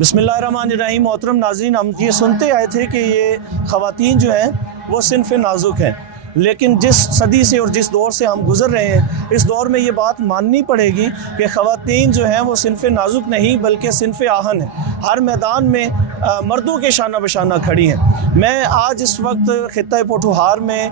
बिस्मिल्लाहिर्रहमानिर्रहीम। मोहतरम नाज़रीन, हम ये सुनते आए थे कि ये ख़वातीन जो हैं वो सिन्फ़ नाजुक हैं, लेकिन जिस सदी से और जिस दौर से हम गुज़र रहे हैं, इस दौर में ये बात माननी पड़ेगी कि ख़वातीन जो हैं वो सिन्फ़ नाजुक नहीं बल्कि सिन्फ़ आहन है। हर मैदान में मर्दों के शाना बशाना खड़ी हैं। मैं आज इस वक्त ख़ित्ता पोठोहार में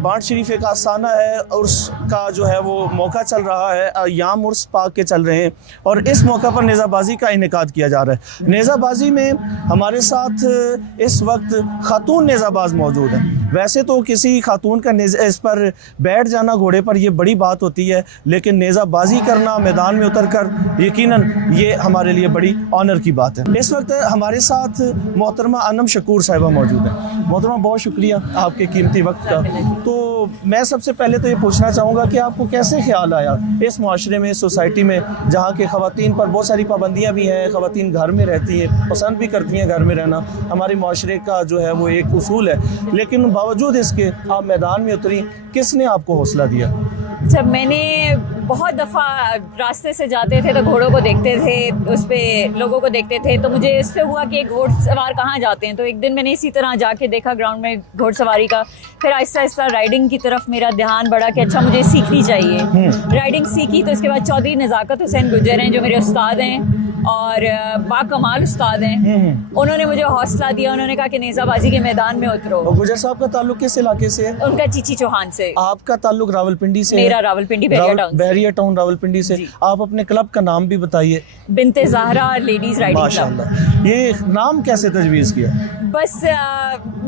बांट शरीफ एक आस्थाना है, उर्स का जो है वो मौका चल रहा है, याम उर्स पाक के चल रहे हैं और इस मौका पर नेज़ाबाजी का इनेकाद किया जा रहा है। नेज़ाबाजी में हमारे साथ इस वक्त खातून नेज़ाबाज मौजूद हैं। वैसे तो किसी खातून का इस पर बैठ जाना घोड़े पर ये बड़ी बात होती है, लेकिन नेज़ाबाजी करना मैदान में उतर कर यकीनन ये हमारे लिए बड़ी ऑनर की बात है। इस वक्त हमारे साथ मोहतरमा अनम शकूर साहिबा मौजूद है। मोहतरमा, बहुत शुक्रिया आपके कीमती वक्त का। तो मैं सबसे पहले तो ये पूछना चाहूँगा कि आपको कैसे ख्याल आया इस माशरे में, सोसाइटी में, जहाँ के ख़वातीन पर बहुत सारी पाबंदियाँ भी हैं, ख़वातीन घर में रहती हैं, पसंद भी करती हैं घर में रहना, हमारे माशरे का जो है वो एक उसूल है, लेकिन बावजूद इसके आप मैदान में उतरी, किसने आपको हौसला दिया? जब मैंने बहुत दफ़ा रास्ते से जाते थे तो घोड़ों को देखते थे, उस पर लोगों को देखते थे, तो मुझे इससे हुआ कि घोड़सवार कहाँ जाते हैं। तो एक दिन मैंने इसी तरह जाके देखा ग्राउंड में घोड़सवारी का, फिर आहिस्ता आहिस्ता राइडिंग की तरफ मेरा ध्यान बढ़ा कि अच्छा मुझे सीखनी चाहिए। राइडिंग सीखी तो इसके बाद चौधरी नज़ाकत हुसैन गुज्जर हैं जो मेरे उस्ताद हैं और बाकमाल उस्ताद हैं, उन्होंने मुझे हौसला दिया। उन्होंने कहा कि नेज़ाबाजी के मैदान में उतरो। और गुज्जर साहब का ताल्लुक किस इलाके से है? उनका चीची चौहान से। आपका ताल्लुक रावलपिंडी से? मेरा रावलपिंडी बहरिया टाउन रावलपिंडी से। आप अपने क्लब का नाम भी बताइए। बिनते ज़हरा लेडीज राइडिंग क्लब। माशाअल्लाह। ये नाम कैसे तजवीज़ किया? बस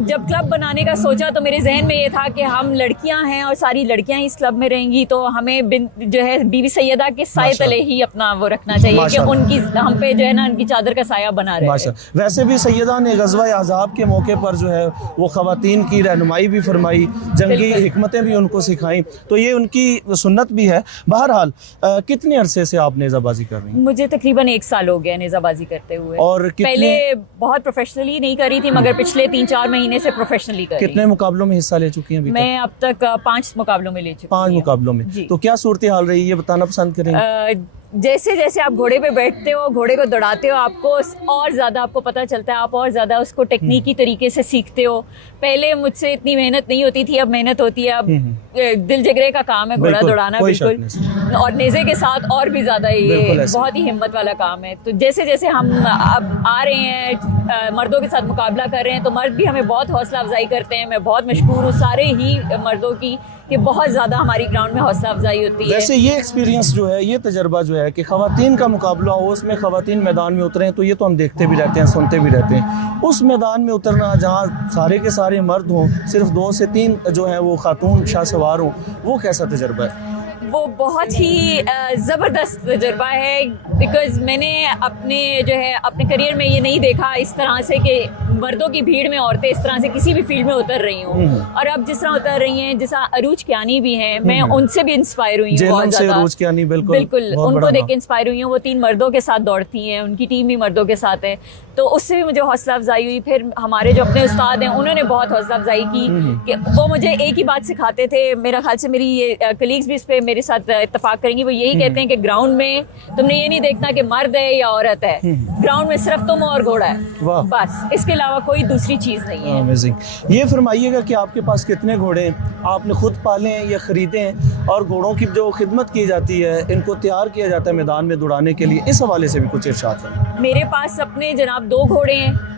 जब क्लब बनाने का सोचा तो मेरे जहन में ये था कि हम लड़कियां हैं और सारी लड़कियां इस क्लब में रहेंगी, तो हमें जो है बीबी सैयदा के साए तले ही अपना वो रखना चाहिए कि उनकी हम पे जो है ना उनकी चादर का साया बना रहे। वैसे भी सैयदा ने गज़वा अहज़ाब के मौके पर जो है वो ख़वातीन की रहनुमाई भी फरमाई, जंगी हिकमतें भी उनको सिखाई, तो ये उनकी सुन्नत भी है। बहरहाल कितने अरसे से आप नेज़ाबाजी कर रही हैं? मुझे तकरीबन 1 साल हो गया नेज़ाबाजी करते हुए। और पहले बहुत प्रोफेशनली नहीं करी थी, मगर पिछले 3-4 महीने से प्रोफेशनली कर रही हूं। कितने मुकाबलों में हिस्सा ले चुकी हैं अभी तक? मैं अब तक 5 मुकाबलों में ले चुकी हूं। 5 मुकाबलों में। तो क्या सूरत हाल रही है, ये बताना पसंद करेंगे? जैसे जैसे आप घोड़े पे बैठते हो, घोड़े को दौड़ाते हो, आपको और ज़्यादा आपको पता चलता है, आप और ज़्यादा उसको टेक्निकी तरीके से सीखते हो। पहले मुझसे इतनी मेहनत नहीं होती थी, अब मेहनत होती है। अब दिल जिगरे का काम है घोड़ा दौड़ाना, बिल्कुल, और नेज़े के साथ और भी ज़्यादा ये बहुत ही हिम्मत वाला काम है। तो जैसे जैसे हम अब आ रहे हैं, मर्दों के साथ मुकाबला कर रहे हैं, तो मर्द भी हमें बहुत हौसला अफजाई करते हैं। मैं बहुत मशकूर हूँ सारे ही मर्दों की कि बहुत ज़्यादा हमारी ग्राउंड में हौसला अफजाई होती है। वैसे ये एक्सपीरियंस जो है, ये तजर्बा जो है कि ख़वातीन का मुकाबला हो, उसमें ख़वातीन मैदान में उतरें, तो ये तो हम देखते भी रहते हैं, सुनते भी रहते हैं। उस मैदान में उतरना जहाँ सारे के सारे मर्द हों, सिर्फ 2 से 3 जो है वो खातून शाह सवार हों, वो कैसा तजर्बा है? वो बहुत ही ज़बरदस्त तजुर्बा है, बिकॉज़ मैंने अपने करियर में ये नहीं देखा इस तरह से कि मर्दों की भीड़ में औरतें इस तरह से किसी भी फील्ड में उतर रही हूँ। और अब जिस तरह उतर रही हैं, जैसा अरूज कियानी भी हैं, मैं उनसे भी इंस्पायर हुई हूँ बहुत ज़्यादा। अरूज कियानी बिल्कुल उनको देख के इंस्पायर हुई हूँ। वो 3 मर्दों के साथ दौड़ती हैं, उनकी टीम भी मर्दों के साथ है, तो उससे भी मुझे हौसला अफजाई हुई। फिर हमारे जो अपने उस्ताद हैं, उन्होंने बहुत हौसला अफजाई की कि वो मुझे एक ही बात सिखाते थे। मेरा ख्याल से मेरी ये कलीग्स भी इस पर मेरे साथ इत्तेफाक करेंगी। वो यही कहते हैं कि ग्राउंड में तुमने ये नहीं देखना कि मर्द है या औरत है, ग्राउंड में सिर्फ तुम और घोड़ा है, बस, इसके अलावा कोई दूसरी चीज़ नहीं है। अमेजिंग। ये फरमाइएगा कि आपके पास कितने घोड़े हैं, आपने खुद पाले हैं या ख़रीदे हैं, और घोड़ों की जो खिदमत की जाती है, इनको तैयार किया जाता है मैदान में दौड़ाने के लिए, इस हवाले से भी कुछ इरशाद करें। मेरे पास अपने जनाब 2 घोड़े हैं।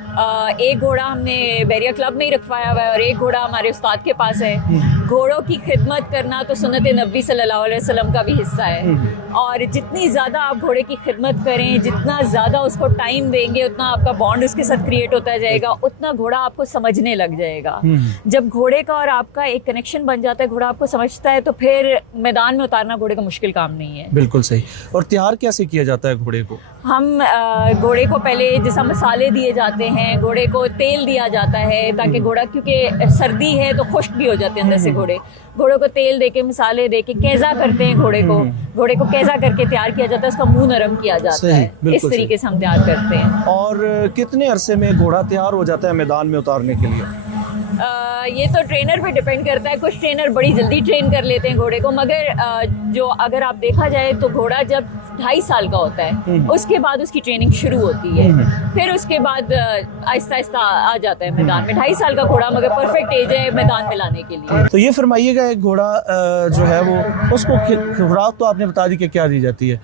एक घोड़ा हमने बैरिया क्लब में ही रखवाया हुआ है और एक घोड़ा हमारे उस्ताद के पास है। घोड़ों की खिदमत करना तो सुन्नत नबी सल्लल्लाहु अलैहि वसल्लम का भी हिस्सा है, और जितनी ज़्यादा आप घोड़े की खिदमत करें, जितना ज़्यादा उसको टाइम देंगे, उतना आपका बॉन्ड उसके साथ क्रिएट होता जाएगा, उतना घोड़ा आपको समझने लग जाएगा। जब घोड़े का और आपका एक कनेक्शन बन जाता है, घोड़ा आपको समझता है, तो फिर मैदान में उतारना घोड़े का मुश्किल काम नहीं है। बिल्कुल सही। और तैयार कैसे किया जाता है घोड़े को? हम घोड़े को पहले जैसा मसाले दिए जाते हैं, घोड़े को तेल दिया जाता है ताकि घोड़ा, क्योंकि सर्दी है तो खुश्क भी हो जाते हैं अंदर से घोड़े को तेल देके, मसाले देके कैज़ा करते हैं घोड़े को कैज़ा करके तैयार किया जाता है, उसका मुंह नरम किया जाता है। इस तरीके से हम तैयार करते हैं। और कितने अरसे में घोड़ा तैयार हो जाता है मैदान में उतारने के लिए? ये तो ट्रेनर पे डिपेंड करता है। कुछ ट्रेनर बड़ी जल्दी ट्रेन कर लेते हैं घोड़े को, मगर जो अगर आप देखा जाए तो घोड़ा जब 2.5 साल का होता है, उसके बाद उसकी ट्रेनिंग शुरू होती है, फिर उसके बाद आहिस्ता आहिस्ता आ जाता है मैदान में। 2.5 साल का घोड़ा मगर परफेक्ट एज है मैदान में लाने के लिए। तो ये फरमाइएगा, एक घोड़ा जो है वो उसको खुराक तो आपने बता दी कि क्या दी जाती है,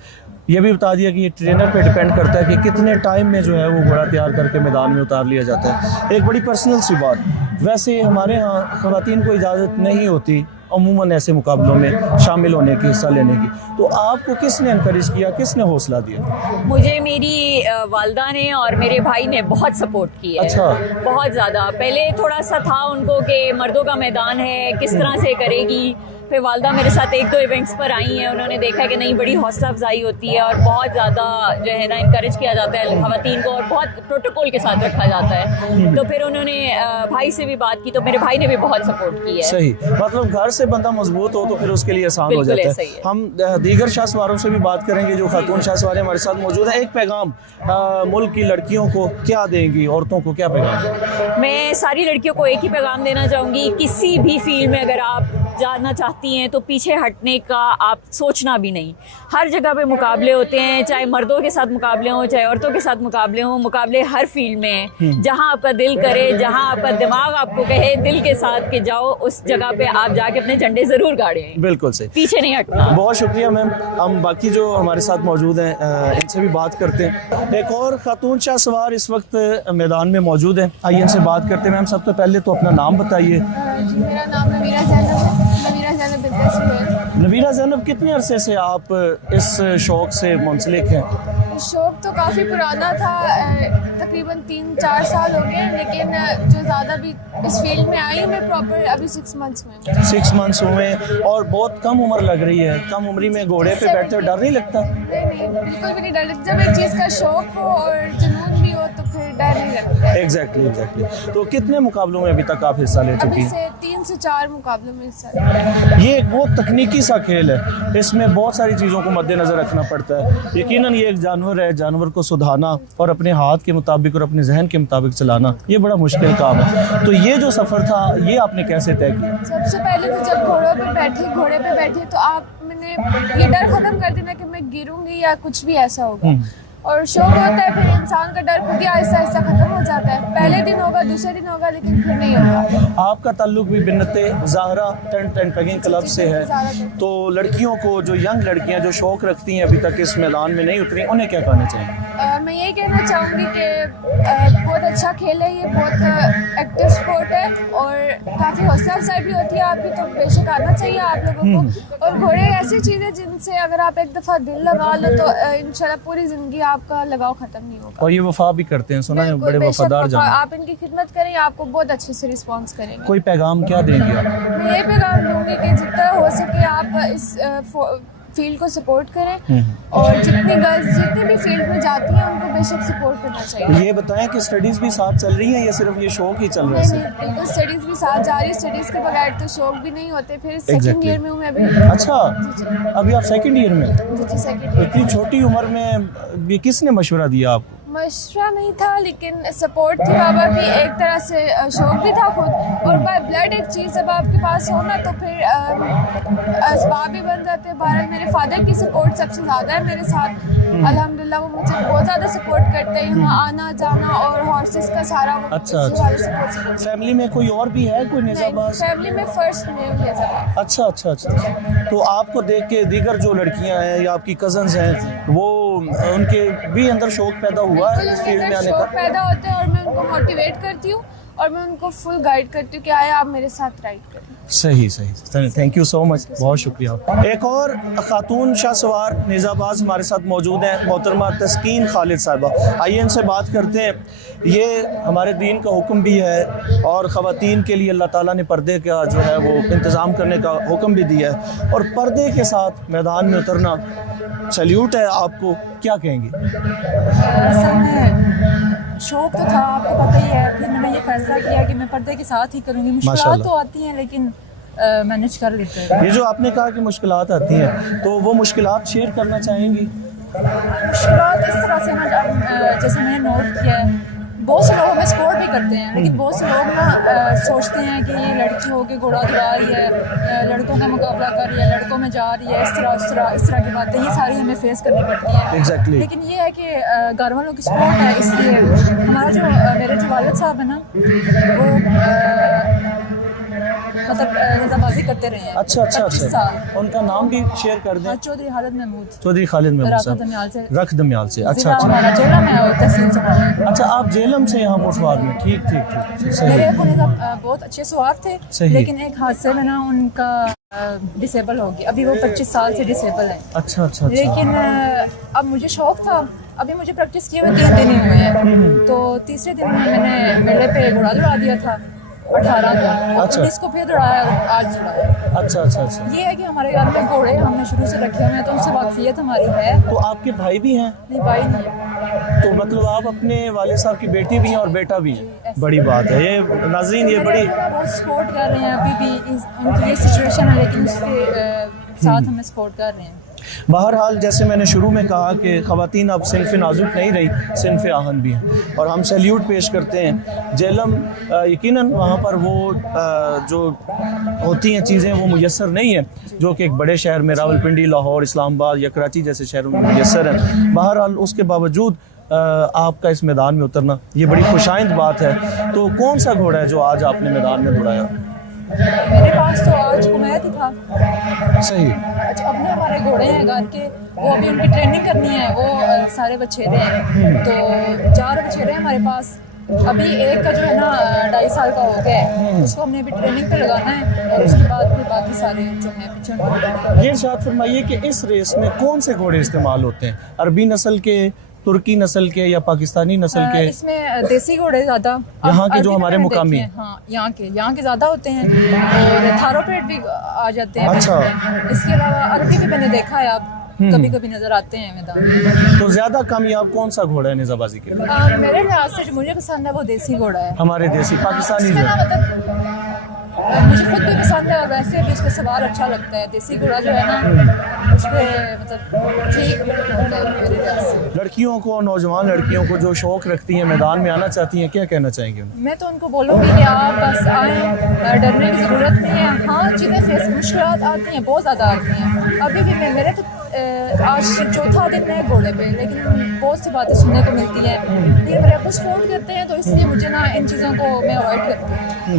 ये भी बता दिया कि ये ट्रेनर पे डिपेंड करता है कि कितने टाइम में जो है वो घोड़ा तैयार करके मैदान में उतार लिया जाता है। एक बड़ी पर्सनल सी बात, वैसे हमारे यहाँ ख़वातीन को इजाज़त नहीं होती अमूमन ऐसे मुकाबलों में शामिल होने की, हिस्सा लेने की, तो आपको किसने इनकरेज किया, किसने हौसला दिया? मुझे मेरी वालदा ने और मेरे भाई ने बहुत सपोर्ट किया है। अच्छा। बहुत ज़्यादा। पहले थोड़ा सा था उनको कि मर्दों का मैदान है, किस तरह से करेगी, फिर वालदा मेरे साथ 1-2 इवेंट्स पर आई हैं, उन्होंने देखा कि नहीं, बड़ी हौसला अफजाई होती है और बहुत ज़्यादा जो है ना इनकरेज किया जाता है ख़वातीन को और बहुत प्रोटोकॉल के साथ रखा जाता है। तो फिर उन्होंने भाई से भी बात की, तो मेरे भाई ने भी बहुत सपोर्ट की है। सही, मतलब घर से बंदा मजबूत हो तो फिर उसके लिए आसान हो जाता है। हम दीगर शाहसवारों से भी बात करेंगे जो खातून शाहसवारें हमारे साथ मौजूद है। एक पैगाम मुल्क की लड़कियों को क्या देंगी, औरतों को क्या पैगाम? मैं सारी लड़कियों को एक ही पैगाम देना चाहूँगी, किसी भी फील्ड में अगर आप जाना चाहती हैं तो पीछे हटने का आप सोचना भी नहीं। हर जगह पे मुकाबले होते हैं, चाहे मर्दों के साथ मुकाबले हों, चाहे औरतों के साथ मुकाबले हों, मुकाबले हर फील्ड में हैं। जहां आपका दिल करे, जहां आपका दिमाग आपको कहे दिल के साथ के जाओ, उस जगह पे आप जाके अपने झंडे ज़रूर गाड़ें। बिल्कुल सही, पीछे नहीं हटना। बहुत शुक्रिया मैम। हम बाकी जो हमारे साथ मौजूद हैं इनसे भी बात करते हैं। एक और खातून शाहसवार इस वक्त मैदान में मौजूद है, आइए इनसे बात करते हैं। मैम सबसे पहले तो अपना नाम बताइए। जी, मेरा नाम नवीरा जैनब है। नवीरा जैनब बिनते सुहेल। नवीरा जैनब, कितने अरसे से आप इस शौक़ से मुंसलिक हैं? शौक़ तो काफ़ी पुराना था, तकरीबन 3-4 साल हो गए, लेकिन जो ज़्यादा भी इस फील्ड में आई मैं प्रॉपर अभी 6 मंथ्स में। 6 मंथ्स हुए और बहुत कम उम्र लग रही है। कम उम्री में घोड़े पे बैठते हुए डर नहीं लगता? नहीं, बिल्कुल भी नहीं डर लगता। जब एक चीज़ का शौक़ हो और जुनून भी हो तो फिर डर नहीं लगता। एग्जैक्टली। तो कितने मुकाबलों में अभी तक आप हिस्सा ले चुकी अभी हैं? से 3 से 4 मुकाबलों में हिस्सा। ये एक बहुत तकनीकी सा खेल है, इसमें बहुत सारी चीज़ों को मद्देनज़र रखना पड़ता है। यकीनन ये एक जानवर है, जानवर को सुधारना और अपने हाथ के मुताबिक और अपने जहन के मुताबिक चलाना ये बड़ा मुश्किल काम है। तो ये जो सफ़र था ये आपने कैसे तय किया? सबसे पहले तो जब घोड़े पे बैठे तो मैंने ये डर ख़त्म कर देना कि मैं गिरूंगी या कुछ भी ऐसा होगा, और शौक होता है फिर इंसान का डर खुद ही आहिस्ता आहिस्ता ख़त्म हो जाता है। पहले दिन होगा, दूसरे दिन होगा, लेकिन फिर नहीं होगा। आपका ताल्लुक भी Binte Zahra tent and pegging club से है, तो लड़कियों को, जो यंग लड़कियां जो शौक़ रखती हैं अभी तक इस मैदान में नहीं उतरी, उन्हें क्या कहना चाहिए? मैं यही कहना चाहूँगी कि बहुत अच्छा खेल है ये, बहुत एक्टिव स्पोर्ट है और काफ़ी हौसला अफजाई भी होती है आपकी, तो बेशक आना चाहिए आप लोगों को। और घोड़े ऐसी चीज़ है जिनसे अगर आप एक दफ़ा दिल लगा लो तो इंशाल्लाह पूरी ज़िंदगी आपका लगाव ख़त्म नहीं होगा। और ये वफा भी करते हैं, सुना है बड़े वफादार जानवर। आप इनकी खिदमत करें, आपको बहुत अच्छे से रिस्पॉन्स करेंगे। कोई पैगाम क्या देंगे आप? मैं ये पैगाम दूंगी कि जितना हो सके आप इस फील्ड को सपोर्ट करें और जितनी गर्ल्स जितनी भी फील्ड में जाती हैं उनको बेशक सपोर्ट करना चाहिए। ये बताएं कि स्टडीज़ भी साथ चल रही हैं या सिर्फ ये शौक ही चल रहा है? नहीं, बिल्कुल स्टडीज़ भी साथ जा रही है। स्टडीज़ के बगैर तो शौक भी नहीं होते। फिर सेकंड ईयर में हूँ मैं अभी। अच्छा, अभी आप सेकंड ईयर में? जी, सेकंड ईयर। इतनी छोटी उम्र में ये किसने मशवरा दिया आपको? मशवरा नहीं था, लेकिन सपोर्ट थी बाबा की, एक तरह से शौक भी था खुद। और बाय ब्लड एक चीज़ जब आपके पास हो ना तो फिर असबाब भी बन जाते हैं। बहरहाल मेरे फादर की सपोर्ट सबसे ज़्यादा है मेरे साथ, अल्हम्दुलिल्लाह वो मुझे बहुत ज़्यादा सपोर्ट करते हैं, यहाँ आना जाना और हॉर्सेस का सारा वो अच्छा। सपोर्ट। फैमिली में कोई और भी है, कोई नेज़ाबाज? फैमिली में फर्स्ट में नेज़ाबाज। अच्छा। तो आपको देख के दीगर जो लड़कियां हैं या आपकी कज़न्स हैं वो उनके भी अंदर शौक पैदा हुआ है इस फील्ड में आने का? शौक पैदा होते हैं और मैं उनको मोटिवेट करती हूँ और मैं उनको फुल गाइड करती हूँ कि आए आप मेरे साथ राइड करें। सही। थैंक यू सो मच, बहुत शुक्रिया। एक और खातून शाहसवार नेज़ाबाज हमारे साथ मौजूद हैं, मोहतरमा तस्कीन खालिद साहिबा। आइए इनसे बात करते हैं। ये हमारे दीन का हुक्म भी है और ख़वातीन के लिए अल्लाह ताला ने पर्दे का जो है वो इंतज़ाम करने का हुक्म भी दिया है, और पर्दे के साथ मैदान में उतरना सैल्यूट है आपको, क्या कहेंगे? असल में शौक तो था, आपको पता ही है, फिर मैंने ये फैसला किया कि मैं पर्दे के साथ ही करूँगी। मुश्किलात तो आती हैं लेकिन मैनेज कर लेते हैं। ये जो आपने कहा कि मुश्किलात आती हैं, तो वो मुश्किलात शेयर करना चाहेंगी? मुश्किलात इस तरह से ना, जैसे मैंने नोट किया है बहुत से लोग हमें सपोर्ट भी करते हैं, लेकिन बहुत से लोग ना सोचते हैं कि ये लड़की हो के घोड़ा दौड़ा रही है, लड़कों का मुकाबला कर रही है, लड़कों में जा रही है, इस तरह की बातें ये सारी हमें फेस करनी पड़ती हैं। Exactly. लेकिन ये है कि घर वालों की सपोर्ट है, इसलिए हमारा जो मेरे जो वालिद साहब है ना वो मतलब निज़ामबाजी करते रहे हैं। अच्छा 25 साल। उनका नाम भी शेयर कर दें। चौधरी खालिद महमूद, चौधरी खालिद महमूद रख साहब, दमियाल से। रख दमियाल से। अच्छा जिला हमारा जेलम है और तहसील सोहाग। अच्छा, आप जेलम से यहाँ पोठवार में। ठीक सही। मेरे अबू ने बहुत अच्छे सवार थे, सही। लेकिन एक हादसे में ना उनका डिसेबल हो गया। अभी वो 25 साल से डिसेबल है। अच्छा। लेकिन अब मुझे शौक था, अभी मुझे प्रैक्टिस किए हुए 3 दिन ही हुए हैं, तो तीसरे दिन में मैंने मेले पे घोड़ा दौड़ा दिया था 18 को। अच्छा। 19 को फिर दौड़ाया, आज दौड़ाया। अच्छा। ये है कि हमारे घर में घोड़े हमने शुरू से रखे हुए हैं, तो उनसे वाकफियत हमारी है। तो आपके भाई भी हैं? नहीं, भाई नहीं है। तो मतलब आप अपने वाले साहब की बेटी भी हैं और बेटा भी हैं। बड़ी बात है ये नाज़रीन, ये बड़ी बहुत सपोर्ट कर रहे हैं। अभी भी उनकी ये सिचुएशन है, लेकिन उसके साथ हमें सपोर्ट कर रहे हैं। बहरहाल जैसे मैंने शुरू में कहा कि ख़वातीन अब सिनफ़ नाजुक नहीं रही, सिनफ़ आहन भी हैं, और हम सैल्यूट पेश करते हैं। जेलम यकीनन वहाँ पर वो जो होती हैं चीज़ें वो मुयस्सर नहीं है, जो कि एक बड़े शहर में रावलपिंडी, लाहौर, इस्लामाबाद या कराची जैसे शहरों में मुयस्सर है। बहरहाल उसके बावजूद आपका इस मैदान में उतरना ये बड़ी खुशाइंद बात है। तो कौन सा घोड़ा है जो आज आपने मैदान में दौड़ाया? मेरे पास तो आज कुमैत ही था। सही। अच्छा, अपने हमारे घोड़े हैं घर के, वो अभी उनकी ट्रेनिंग करनी है। वो सारे बछेरे हैं, तो 4 बछेरे हैं हमारे पास। अभी एक का जो है ना 2.5 साल का हो गया है, उसको हमने अभी ट्रेनिंग पे लगाना है, और उसके बाद फिर बाकी सारे जो हैं पीछे। ये इरशाद फरमाइए कि इस रेस में कौन से घोड़े इस्तेमाल होते हैं? अरबी नस्ल के, तुर्की नस्ल के या पाकिस्तानी नस्ल के? इसमें देसी घोड़े ज़्यादा यहाँ के जो हमारे मुकामी, हाँ यहाँ के ज़्यादा होते हैं, और थारोपेट भी आ जाते हैं। अच्छा। इसके अलावा अरबी भी मैंने देखा है, आप कभी नजर आते हैं मैदान। तो ज्यादा कामयाब कौन सा घोड़ा है निज़ामबाजी के लिए? मेरे लिहाज से जो मुझे पसंद है वो देसी घोड़ा है। हमारे देसी पाकिस्तानी इसमें जो ना मतलब मुझे खुद भी पसंद है, और वैसे भी इस पे सवार अच्छा लगता है। देसी घोड़ा जो है ना उस पे मतलब ठीक होता है मेरे लिहाज से। लड़कियों को, नौजवान लड़कियों को जो शौक रखती हैं, मैदान में आना चाहती हैं, क्या कहना चाहेंगे उन्हें? मैं तो उनको बोलूँगी कि आप बस आएँ, डरने की ज़रूरत नहीं है। हाँ, चीज़ें फेस मुश्किलात आती हैं, बहुत ज़्यादा आती हैं। अभी भी मेरे तो आज 4था दिन है घोड़े पे, लेकिन बहुत सी बातें सुनने को मिलती हैं। ये मेरे अब्बू सपोर्ट करते हैं, तो इसलिए मुझे ना इन चीज़ों को मैं अवॉइड करती हूँ।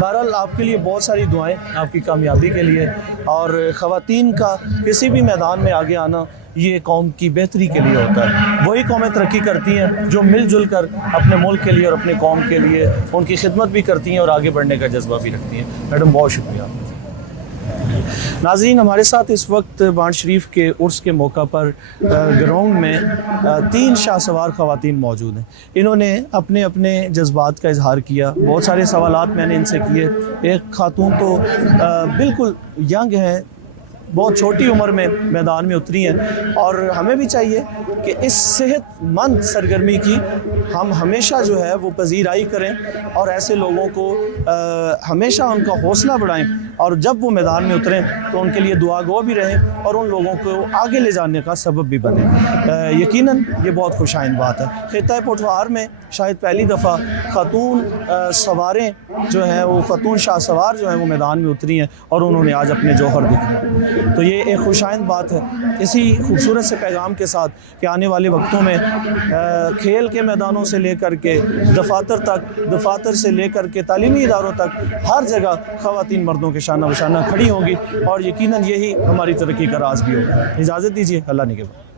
बहरहाल आपके लिए बहुत सारी दुआएं आपकी कामयाबी के लिए, और ख़वातीन का किसी भी मैदान में आगे आना ये कौम की बेहतरी के लिए होता है। वही कौमें तरक्की करती हैं जो मिलजुल कर अपने मुल्क के लिए और अपने कौम के लिए उनकी खिदमत भी करती हैं और आगे बढ़ने का जज्बा भी रखती हैं। मैडम बहुत शुक्रिया। नाज़रीन, हमारे साथ इस वक्त बांड शरीफ के उर्स के मौका पर ग्राउंड में 3 शाहसवार ख़वातीन मौजूद हैं। इन्होंने अपने अपने जज्बात का इजहार किया। बहुत सारे सवालात मैंने इनसे किए। एक खातून तो बिल्कुल यंग हैं, बहुत छोटी उम्र में मैदान में उतरी हैं, और हमें भी चाहिए कि इस सेहतमंद सरगर्मी की हम हमेशा जो है वो पजीराई करें, और ऐसे लोगों को हमेशा उनका हौसला बढ़ाएं, और जब वो मैदान में उतरें तो उनके लिए दुआ गो भी रहें और उन लोगों को आगे ले जाने का सबब भी बने। यकीनन ये बहुत खुशाइंद बात है। खित्ता पोठवार में शायद पहली दफ़ा खातून सवारें जो हैं, वो खातून शाह सवार जो हैं वो मैदान में उतरी हैं, और उन्होंने आज अपने जौहर दिखाए। तो ये एक खुशाइंद बात है। इसी खूबसूरत से पैगाम के साथ कि आने वाले वक्तों में खेल के मैदानों से लेकर के दफातर तक, दफातर से लेकर के तालीमी इदारों तक हर जगह ख़वातीन मर्दों के शाना बशाना खड़ी होंगी, और यकीनन यही हमारी तरक्की का राज भी होगा। इजाज़त दीजिए, अल्लाह निगहबान।